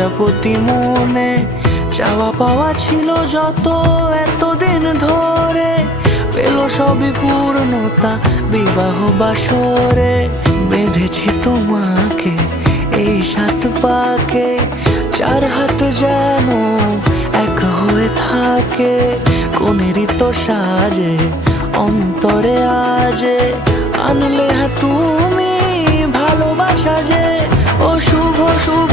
প্রজাপতি মনে চাওয়া পাওয়া ছিল যত এতদিন ধরে, পেল সবই পূর্ণতা বিবাহ বাসরে। বেঁধেছি তোমাকে এই 7 পাকে, 4 হাত যেন এক হয়ে থাকে। কোনেরই তো সাজে অন্তরে আজে আনলে তুমি ভালোবাসা যে। ও শুভ শুভ